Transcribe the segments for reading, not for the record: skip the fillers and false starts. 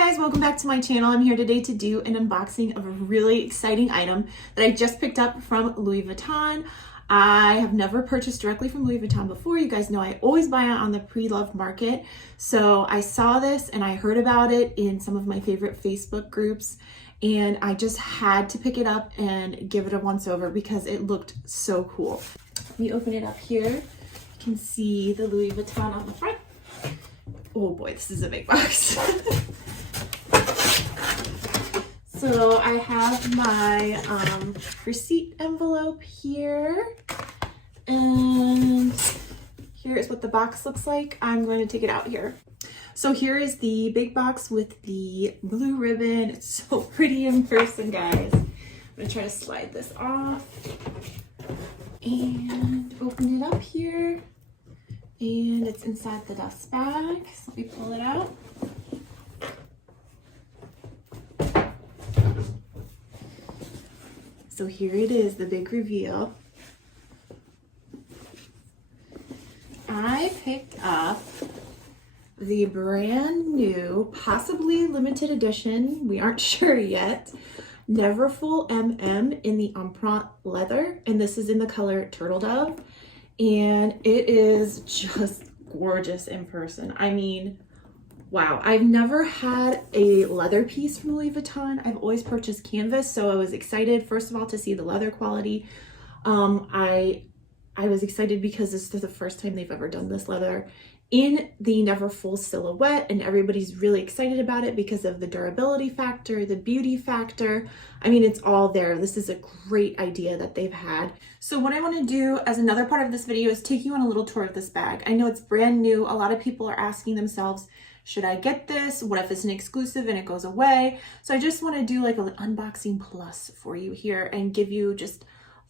guys, welcome back to my channel. I'm here today to do an unboxing of a really exciting item that I just picked up from Louis Vuitton. I have never purchased directly from Louis Vuitton before. You guys know I always buy it on the pre-loved market. So I saw this and I heard about it in some of my favorite Facebook groups, and I just had to pick it up and give it a once over because it looked so cool. Let me open it up here. You can see the Louis Vuitton on the front. Oh boy, this is a big box. So I have my receipt envelope here, and here is what the box looks like. I'm going to take it out here. So here is the big box with the blue ribbon. It's so pretty in person, guys. I'm going to try to slide this off and open it up here. And it's inside the dust bag. So let me pull it out. So here it is, the big reveal. I picked up the brand new, possibly limited edition, we aren't sure yet, Neverfull MM in the Empreinte leather. And this is in the color Turtledove. And it is just gorgeous in person. I mean, wow. I've never had a leather piece from Louis Vuitton. I've always purchased canvas, so I was excited, first of all, to see the leather quality. I was excited because this is the first time they've ever done this leather in the Neverfull silhouette, and everybody's really excited about it because of the durability factor, the beauty factor. I mean, it's all there. This is a great idea that they've had. So what I want to do as another part of this video is take you on a little tour of this bag. I know it's brand new. A lot of people are asking themselves, should I get this? What if it's an exclusive and it goes away? So I just want to do like an unboxing plus for you here and give you just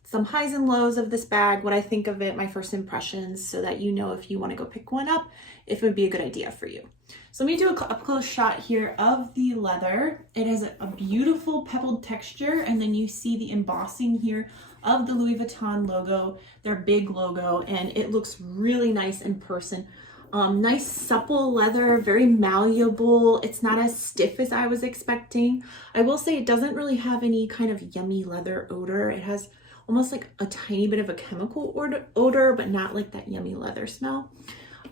some highs and lows of this bag, what I think of it, my first impressions, so that you know if you want to go pick one up, if it would be a good idea for you. So let me do a up close shot here of the leather. It has a beautiful pebbled texture, and then you see the embossing here of the Louis Vuitton logo, their big logo, and it looks really nice in person. Nice supple leather, very malleable. It's not as stiff as I was expecting. I will say it doesn't really have any kind of yummy leather odor. It has almost like a tiny bit of a chemical odor, but not like that yummy leather smell.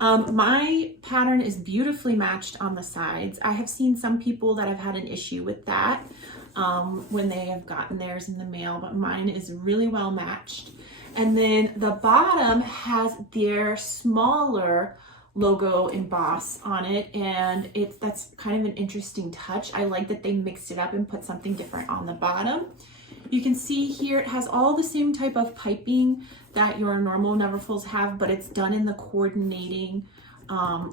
My pattern is beautifully matched on the sides. I have seen some people that have had an issue with that when they have gotten theirs in the mail, but mine is really well matched. And then the bottom has their smaller logo emboss on it, and that's kind of an interesting touch. I like that they mixed it up and put something different on the bottom. You can see here it has all the same type of piping that your normal Neverfulls have, but it's done in the coordinating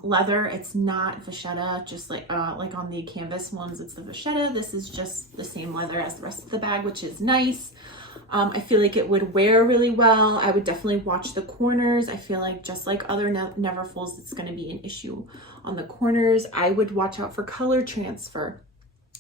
leather. It's not vachetta, just like on the canvas ones, it's the vachetta. This is just the same leather as the rest of the bag, which is nice. I feel like it would wear really well. I would definitely watch the corners. I feel like just like other Neverfulls, it's going to be an issue on the corners. I would watch out for color transfer.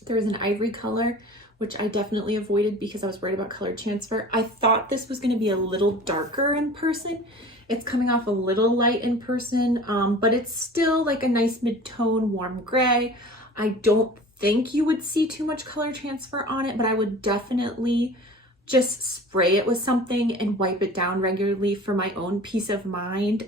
There is an ivory color, which I definitely avoided because I was worried about color transfer. I thought this was going to be a little darker in person. It's coming off a little light in person, but it's still like a nice mid-tone warm gray. I don't think you would see too much color transfer on it, but I would definitely just spray it with something and wipe it down regularly for my own peace of mind.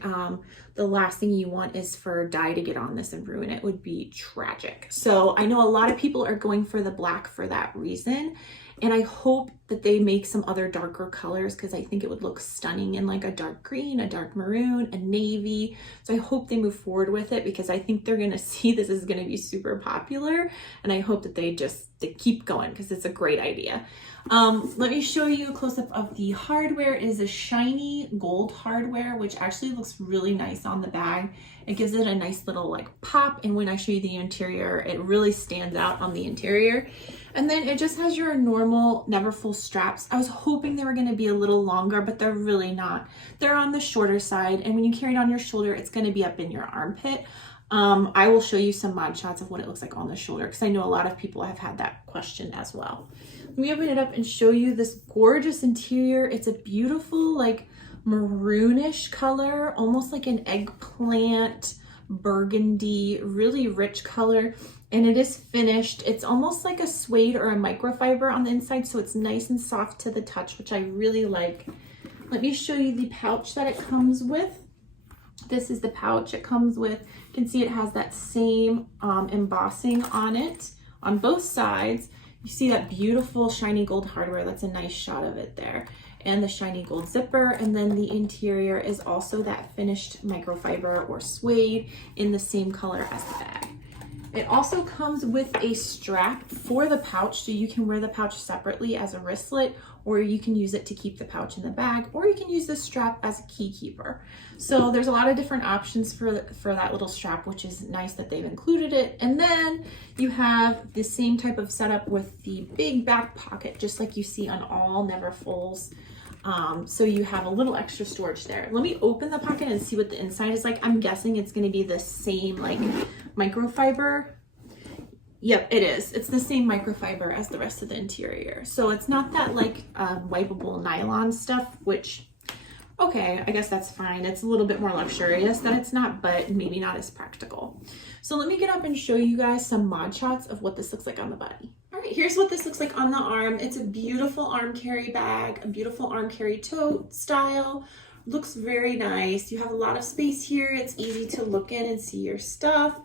The last thing you want is for dye to get on this and ruin it. Would be tragic. So I know a lot of people are going for the black for that reason. And I hope that they make some other darker colors because I think it would look stunning in like a dark green, a dark maroon, a navy. So I hope they move forward with it because I think they're going to see this is going to be super popular. And I hope that they keep going because it's a great idea. Let me show you a close-up of the hardware. It is a shiny gold hardware, which actually looks really nice on the bag. It gives it a nice little like pop, and when I show you the interior, it really stands out on the interior. And then it just has your normal Neverfull straps. I was hoping they were going to be a little longer, but they're really not. They're on the shorter side, and when you carry it on your shoulder, it's going to be up in your armpit. I will show you some mod shots of what it looks like on the shoulder because I know a lot of people have had that question as well. Let me open it up and show you this gorgeous interior. It's a beautiful like maroonish color, almost like an eggplant burgundy, really rich color, and it is finished. It's almost like a suede or a microfiber on the inside, so it's nice and soft to the touch, which I really like. Let me show you the pouch that it comes with. This is the pouch it comes with. You can see it has that same embossing on it on both sides. You see that beautiful shiny gold hardware. That's a nice shot of it there. And the shiny gold zipper. And then the interior is also that finished microfiber or suede in the same color as the bag. It also comes with a strap for the pouch, so you can wear the pouch separately as a wristlet, or you can use it to keep the pouch in the bag, or you can use the strap as a key keeper. So there's a lot of different options for that little strap, which is nice that they've included it. And then you have the same type of setup with the big back pocket, just like you see on all Neverfulls. So you have a little extra storage there. Let me open the pocket and see what the inside is like. I'm guessing it's going to be the same like microfiber. Yep, it is. It's the same microfiber as the rest of the interior. So it's not that like wipeable nylon stuff, which, okay, I guess that's fine. It's a little bit more luxurious that it's not, but maybe not as practical. So let me get up and show you guys some mod shots of what this looks like on the body. All right, here's what this looks like on the arm. It's a beautiful arm carry bag, a beautiful arm carry tote style. Looks very nice. You have a lot of space here. It's easy to look in and see your stuff.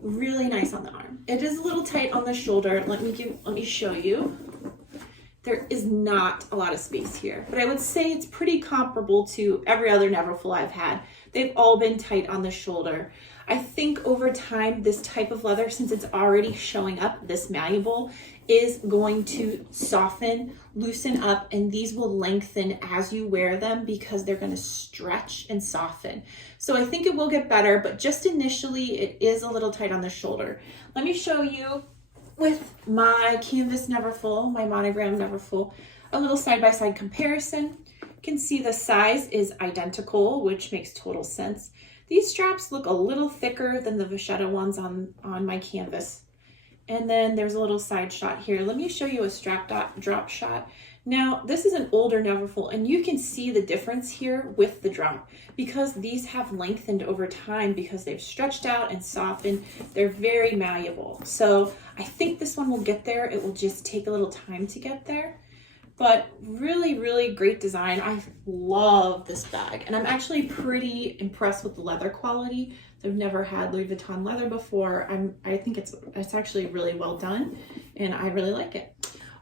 Really nice on the arm. It is a little tight on the shoulder. Let me show you. There is not a lot of space here, but I would say it's pretty comparable to every other Neverfull I've had. They've all been tight on the shoulder. I think over time, this type of leather, since it's already showing up this malleable, is going to soften, loosen up, and these will lengthen as you wear them because they're going to stretch and soften. So I think it will get better, but just initially it is a little tight on the shoulder. Let me show you with my canvas Neverfull, my monogram Neverfull, a little side-by-side comparison. You can see the size is identical, which makes total sense. These straps look a little thicker than the vachetta ones on my canvas. And then there's a little side shot here. Let me show you a strap drop shot. Now, this is an older Neverfull, and you can see the difference here with the drop because these have lengthened over time because they've stretched out and softened. They're very malleable. So I think this one will get there. It will just take a little time to get there. But really, really great design. I love this bag, and I'm actually pretty impressed with the leather quality. I've never had Louis Vuitton leather before. I think it's actually really well done, and I really like it.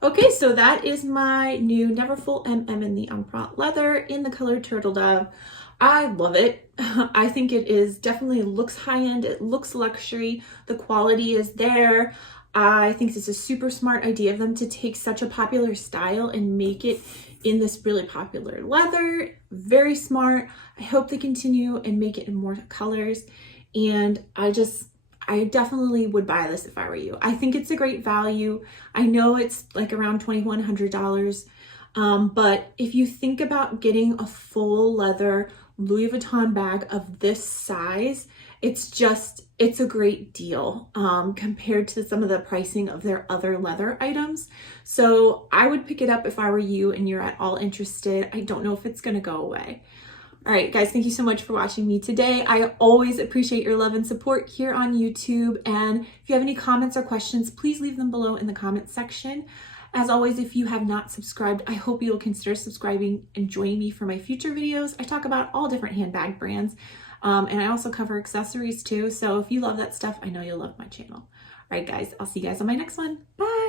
Okay, so that is my new Neverfull MM in the Empreinte leather in the color Turtledove. I love it. I think it is definitely looks high-end. It looks luxury. The quality is there. I think it's a super smart idea of them to take such a popular style and make it in this really popular leather. Very smart. I hope they continue and make it in more colors. And I definitely would buy this if I were you. I think it's a great value. I know it's like around $2,100. But if you think about getting a full leather Louis Vuitton bag of this size, it's a great deal compared to some of the pricing of their other leather items. So I would pick it up if I were you and you're at all interested. I don't know if it's gonna go away. All right, guys, thank you so much for watching me today. I always appreciate your love and support here on YouTube. And if you have any comments or questions, please leave them below in the comments section. As always, if you have not subscribed, I hope you'll consider subscribing and joining me for my future videos. I talk about all different handbag brands, and I also cover accessories too. So if you love that stuff, I know you'll love my channel. All right, guys, I'll see you guys on my next one. Bye.